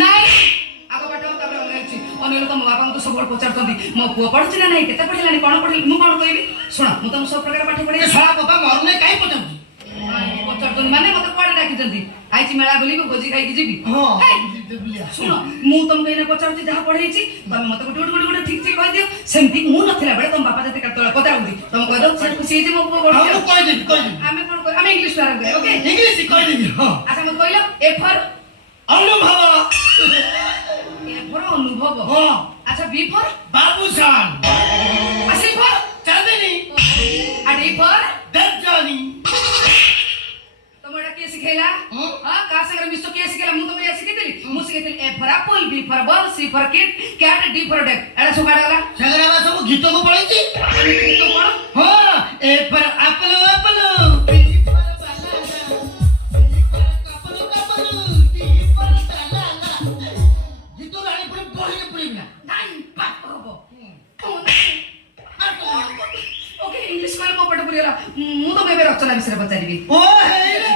ନାଇଁ ଆଗ ପାଠ ତାପରେ ଅଲଗା ଅଛି। ଅନ୍ୟ ଲୋକ ମୋ ବାପାଙ୍କୁ ତ ସବୁବେଳେ ପଚାରୁଛନ୍ତି ମୋ ପୁଅ ପଢୁଛି ନା ନାହିଁ, କେତେ ପଢିଲାନି, କଣ ପଢିଲି। ମୁଁ କଣ କହିବି? ଶୁଣ, ମୁଁ ତମକୁ ସବୁ ପ୍ରକାର ପାଠ ପଢେଇ ଶଳା ବାପା ମରୁନି କାଇଁ ପଚାରୁଛି? ପଚାରୁଛନ୍ତି ମାନେ ମତେ କୁଆଡେ ଡାକିଛନ୍ତି? ଆଇଛି ମେଳା ବୁଲିବି, ଭୋଜି ଖାଇକି ଯିବି। ଶୁଣ, ମୁଁ ତମକୁ ଏଇନା ପଚାରୁଛି ଯାହା ପଢେଇଛି, ତମେ ମତେ ଗୋଟେ ଗୋଟେ ଗୋଟେ ଠିକ ଠିକ କହିଦିଅ। ସେମିତି ମୁଁ ନଥିଲା ବେଳେ ତମ ବାପା ଯଦି କେତେବେଳେ ପଚାରନ୍ତି ତମେ କହିଦବ ସେ ଖୁସି ହେଇଛି ମୋ ପୁଅ ପଢୁଛି। ଆମେ କଣ କହିବା? ଆମେ ଇଂଲିଶ ଆରମ୍ଭ କରିବା। ଓକେ, ଇଂଲିଶ କହିଦେବି। ଆଚ୍ଛା ମତେ କହିଲ ଏ ଫର ଅନୁଭବ। ଏ ଫର ଅନୁଭବ। ଆଚ୍ଛା B for Babusan. C for Chandni. আর ডি ফর দেবযানী। তোমরা কে শিখাইলা? হ্যাঁ, কার সঙ্গে মিশো কে শিখাইলা? মু তোমরা শিখাইলি। মু শিখাইলি A for apple, B for ball, C for kit, cat, D for dog. এডা সুগাড় গলা। সেগুলা সব গীত কো পড়াইছি। গীত পড়ো। হ্যাঁ, এ ফর আপল আপল, ମୁଁ ତ ଏବେ ରଚନା ବିଷୟରେ ପଚାରିବି। ଓ ହେଇ ରେ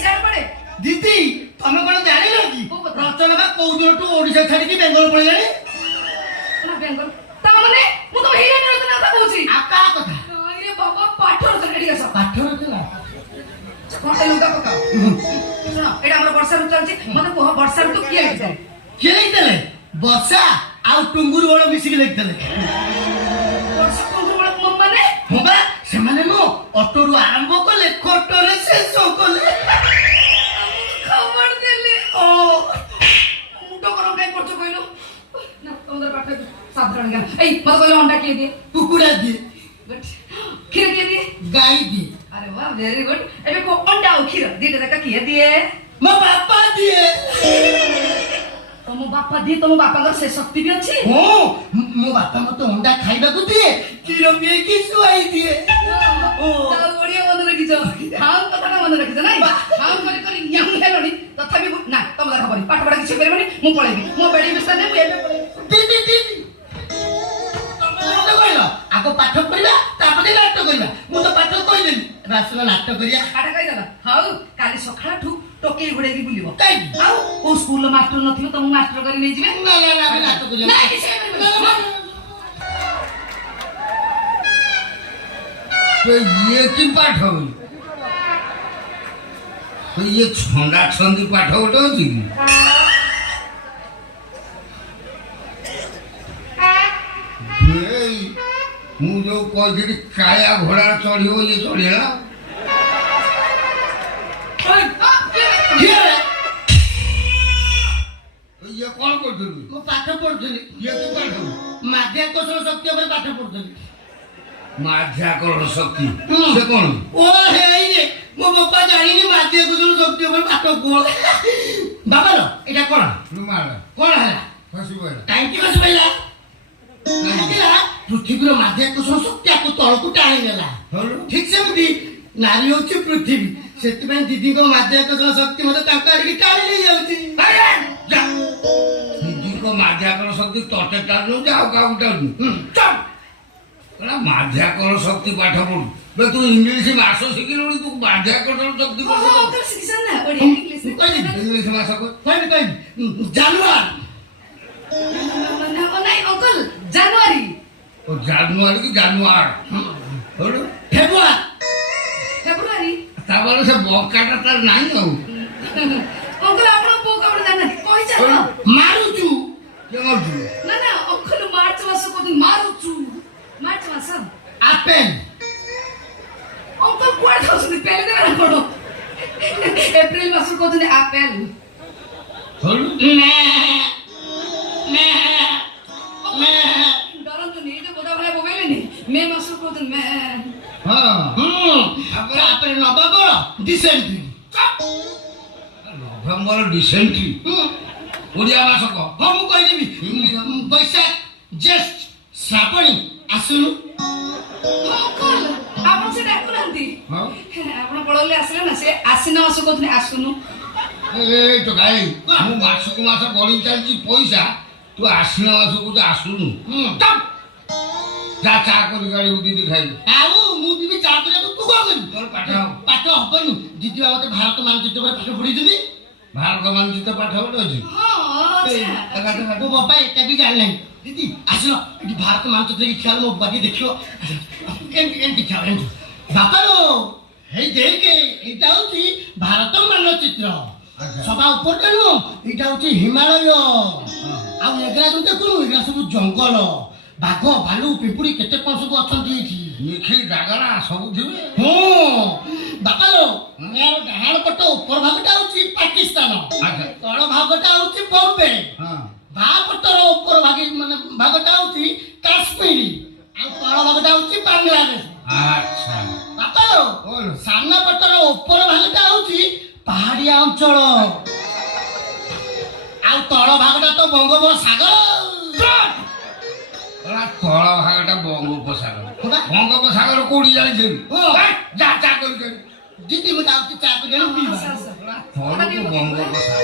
ସିଆଡେ ପଡେ। ଦିଦି ତମେ କଣ ଜାଣିଲ କି ରଚନା ବା କୋଉ ଦିନଠୁ ଓଡିଶା ଛାଡିକି ବେଙ୍ଗଲ ପଳେଇଲାଣି? ନା ବେଙ୍ଗଲ ତା ମାନେ ମୁଁ ତ ହିରୋଇନ ରଚନା କଥା କହୁଛି। ଆଉ କାହା କଥା? ଆରେ ବାବା ପାଠ ରଚନା ଏଠି ଆସ। ପାଠ ରଚନା କଣ ଲୁଗା ପକାଅ। ଶୁଣ, ଏଇଟା ଆମର ବର୍ଷା ଋତୁ ଚାଲିଛି। ମତେ କୁହ ବର୍ଷା ଋତୁ କିଏ ଲେଖିଥିଲେ? କିଏ ଲେଖିଥିଲେ? ବର୍ଷା ଆଉ ଟୁଙ୍ଗୁରୁ ବଳ ମିଶିକି ଲେଖିଥିଲେ। ବର୍ଷା ଟୁଙ୍ଗୁରୁ ବଳ ମାନେ? ହଁ ବା, ସେମାନେ ନୁହଁ ଅଟୋରୁ ଆରମ୍ଭ କଲେ ଖଟରେ ଶେଷ କଲେ। ଖବର ଦେଲେ। ଓ ମୁଣ୍ଡ ଗରମ କାଇଁ କରୁଛ କହିଲ? ନା ତମର ପାଠ ସାଧାରଣ ଜ୍ଞାନ। ଏଇ ମତେ କହିଲ ଅଣ୍ଡା କିଏ ଦିଏ? କୁକୁଡ଼ା ଦିଏ। କ୍ଷୀର କିଏ ଦିଏ? ଗାଈ ଦିଏ। ଆରେ ବା, ଭେରି ଗୁଡ। ଏବେ କୋ ଅଣ୍ଡା ଆଉ କ୍ଷୀର ଦିଟା ଯାକ କିଏ ଦିଏ? ମୋ ବାପା ଦିଏ। ତମ ବାପା ଦିଏ? ତମ ବାପାଙ୍କର ସେ ଶକ୍ତି ବି ଅଛି? ହଁ, ମୋ ବାପା ମତେ ଅଣ୍ଡା ଖାଇବାକୁ ଦିଏ, କ୍ଷୀର ପିଏକି ଶୁଆଇ ଦିଏ। ତାଉ ବଢିଆ ମନେ ରଖିଛ। ହାଉ କଥାଟା ମନେ ରଖିଛ ନାଇଁ? ହାଉ କରି କରି ଜ୍ଞାନ ହେଲଣି ତଥାପି ନା ତମ ଦ୍ୱାରା ହବନି। ପାଠ ପଢା କିଛି କରିବନି। ମୁଁ ପଳେଇବି। ମୋ ବେଡି ବିସ୍ତାର ନେବି ଏବେ ପଳେଇବି। ଦିଦି ଦିଦି ତମେ ମତେ କହିଲ ଆଗ ପାଠ ପଢିବା ତାପରେ ନାଟକ କରିବା। ମୁଁ ତ ପାଠ କହିଦେଲି, ଏବେ ଆସିଲ ନାଟକ କରିବା। ପାଠ କହିଦେଲ। ହଉ, କାଲି ସକାଳଠୁ ଟୋକେଇ ଘୋଡେଇକି ବୁଲିବ। କାହିଁକି? ଆଉ କୋଉ ସ୍କୁଲର ମାଷ୍ଟର ନଥିବ ତମକୁ ମାଷ୍ଟର କରି ନେଇଯିବେ। ନା ନା ନା, ଆମେ ନାଟକ କରିବା। ନା କିଛି କରିବନି। ଇଏ କି ପାଠ? ଇଏ ଛନ୍ଦା ଛନ୍ଦି ପାଠ ଗୋଟେ ଅଛି କି? ମୁଁ ଯୋଉ କହିଥିଲି କାଳିଆ ଘୋଡ଼ା ଚଢିବ, ଇଏ ଚଢିଲା। ଇଏ କଣ କରୁଥିଲି? ମୁଁ ପାଠ ପଢୁଥିଲି। ଇଏ କି ପାଠ? ମାଧ୍ୟାକର୍ଷଣ ଶକ୍ତି ଉପରେ ପାଠ ପଢୁଥିଲି। ମାଧ୍ୟାକରଣ ଶକ୍ତି ସେ କଣ? ଓ ହେଇରେ ମୋ ବାପା ଜାଣିନି ମାଧ୍ୟାକର୍ଷଣ ଶକ୍ତି ଉପରେ ପାଠ କଣ। ବାବାର ଏଇଟା କଣ? ରୁମାଳ କଣ ହେଲା? ଖସି ପଇଲା। କାହିଁକି ଖସି ପଇଲା? ପୃଥିବୀର ମାଧ୍ୟାକର୍ଷଣ ଶକ୍ତି ଆକୁ ତଳକୁ ଟାଣି ନେଲା। ଠିକ ସେମିତି ନାରୀ ହଉଛି ପୃଥିବୀ, ସେଥିପାଇଁ ଦିଦିଙ୍କ ମାଧ୍ୟାକର୍ଷଣ ଶକ୍ତି ମତେ ତାଙ୍କ ଆଡିକି ଟାଣି ନେଇଯାଉଛି। ଦିଦିଙ୍କ ମାଧ୍ୟାକରଣ ଶକ୍ତି ତତେ ଟାଣୁଛି, ଆଉ କାହାକୁ ଟାଣୁନି? ମାଧ୍ୟାକରଣ ଶକ୍ତି ପାଠ ପଢୁ। ତୁ ଇଂଲିଶ ମାସ ଶିଖିଲୁଣି, ତୁ ମାଧ୍ୟାକରଣ ଶକ୍ତି ଇଂଲିଶ ମାସ କହିବି ଜାନୁଆରୀ। ଜାନୁଆରୀ ଜାନୁଆରୀ କି ଜାନୁଆର ଫେବୃଆରୀ। ତାପରେ ସେ ବଙ୍କାଟା ତାର ନାହିଁ ଆଉ। ଅଙ୍କଲ ଆପଣ ପୁଅ କାମ ଜାଣିନାହାନ୍ତି କହିଚାଲ। ମାରୁଛୁ କେମଛୁ? ନା ନା ଅଙ୍କଲ ମାର୍ଚ୍ଚ ମାସ କହୁଛନ୍ତି ମାରୁଛୁ। ମାର୍ଚ୍ଚ ମାସ ଆପେଲ। ଅଙ୍କଲ କୁଆଡେ ଯାଉଛନ୍ତି? ପେଲି ଦେବେ ନା କଣ? ଏପ୍ରିଲ ମାସ କହୁଛନ୍ତି ଆପେଲ। ଡରନ୍ତୁନି, ଏଇ ଯୋଉ ବୋଧା ଭଳିଆ ବୋବେଇଲେନି। ମେ ମାସ କହୁଛନ୍ତି ମେ। ତାପରେ November December. November December Odia ମାସ କହ। ହଁ ମୁଁ କହିଦେବି। ବୈଶାଖ ଜ୍ୟେଷ୍ଠ ଶ୍ରାବଣୀ ଆସୁନୁ। ଅଙ୍କଲ ଆପଣ ସେ ଡାକୁନାହାନ୍ତି। ଆପଣ ପଳେଇଲେ ଆସିଲେ ନା, ସେ ଆଶ୍ଵିନ ମାସ କହୁଛନ୍ତି ଆସୁନୁ। ଏଇ ତ ଭାଇ, ମୁଁ ମାସକୁ ମାସ ବଢି ଚାଲିଛି ପଇସା, ତୁ ଆଶ୍ଵିନ ମାସ କହୁଛୁ ଆସୁନୁ। ଯା ଚା କରି ଗାଳିବୁ, ଦିଦି ଖାଇବୁ। ଆଉ ମୁଁ ଯିବି ଚା କରିବାକୁ, ତୁ କଣ କରିବୁ? ତୋର ପାଠ ପାଠ ହବନି। ଦିଦି ମତେ ଭାରତ ମାନଚିତ୍ର ଉପରେ ପାଠ ପଢେଇଦେବି। ଭାରତ ମାନଚିତ୍ର ପାଠ ଗୋଟେ ଅଛି ହଁ ଆଚ୍ଛା ମୋ ବାପା ଏଟା ବି ଜାଣିନାହିଁ ଦିଦି ଆସିଲ ଏଠି ଭାରତ ମାନଚିତ୍ର କି ଖିଆଲ ମୋ ବାକି ଦେଖିବ ଏମିତି ଏମିତି ଖିଆଲ ଏମିତି ବାପା ହେଇ ଦେଖେ ଏଇଟା ହଉଛି ଭାରତ ମାନଚିତ୍ର ସବା ଉପରଟା ନୁହଁ ଏଇଟା ହଉଛି ହିମାଳୟ ଆଉ ଏଗୁରା ସବୁ ଦେଖୁନୁ ଏଗୁରା ସବୁ ଜଙ୍ଗଲ ବାଘ ଭାଲୁ ପିମ୍ପୁଡ଼ି କେତେ କଣ ସବୁ ଅଛନ୍ତି ଏଇଠି ନିଖି ଡାଗରା ସବୁ ଥିବେ ହଁ ବାପାଲୋ ଏହାର ଡାହାଣ ପଟ ଉପର ଭାଗଟା ହଉଛି ପାକିସ୍ତାନ ଆଚ୍ଛା ତଳ ଭାଗଟା ହଉଛି ବମ୍ବେ ହଁ ବାଁ ପଟର ଉପର ମାନେ ଭାଗଟା ହଉଛି କାଶ୍ମୀର ଆଉ ତଳ ଭାଗଟା ହଉଛି ବାଂଲାଦେଶ ଆଚ୍ଛା ବାପାଲୋ ବୋଲ ସାନ ପଟର ଉପର ଭାଗଟା ହଉଛି ପାହାଡ଼ିଆ ଅଞ୍ଚଳ ଆଉ ତଳ ଭାଗଟା ତ ବଙ୍ଗୋପସାଗର ତଳ ଭାଗଟା ବଙ୍ଗୋପସାଗର ବଙ୍ଗୋପସାଗର କୋଉଠି ଜାଣିଛନ୍ତି ଯା ଚା କରି ଦିଦି ମୁଁ ଯାଉଛି ଚା କରି ପିଇବା ଆଚ୍ଛା ତଳକୁ ବଙ୍ଗୋପସାଗର